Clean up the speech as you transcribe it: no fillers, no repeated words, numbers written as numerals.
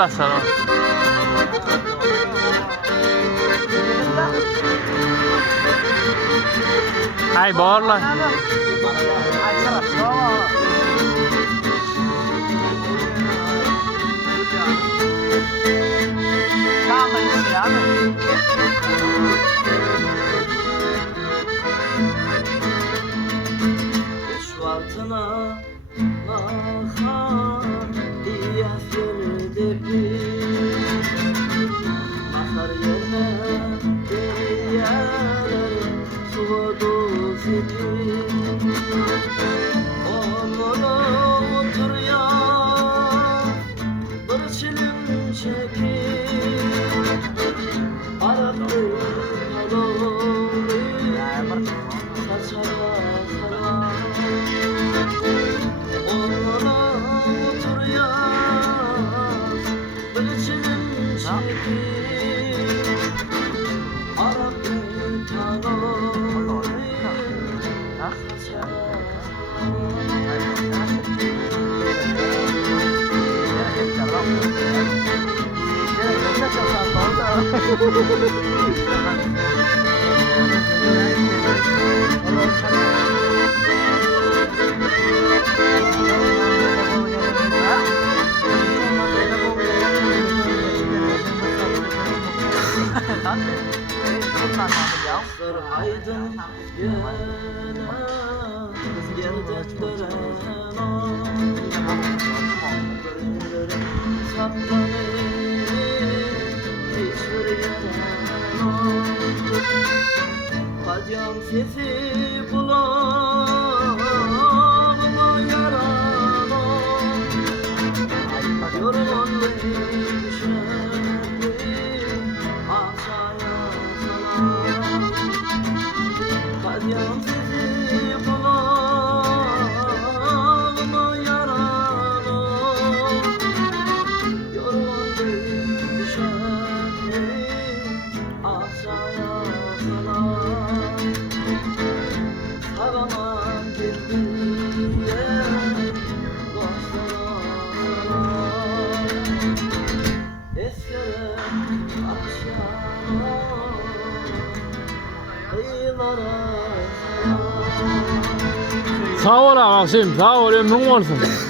arkadaşlar. Hay bağırlar. Altına bakar diyesirdi bakar yerine diyeler suvadı seni onlara otur ya bir çilim çekip aradı kalori saçara sarar aydın yana yerden dönen gönüllerim saklanır hiçbir yere Kadyam sesi kulağıma yarar yorulan düşerdi aşağıya Kadyam sesi kulağıma yarar yorulan düşerdi aşağıya Havaman bildiye dostlara eskere akşama kıyılara Sağ ol Maksim, sağ ol, ömrün olsun.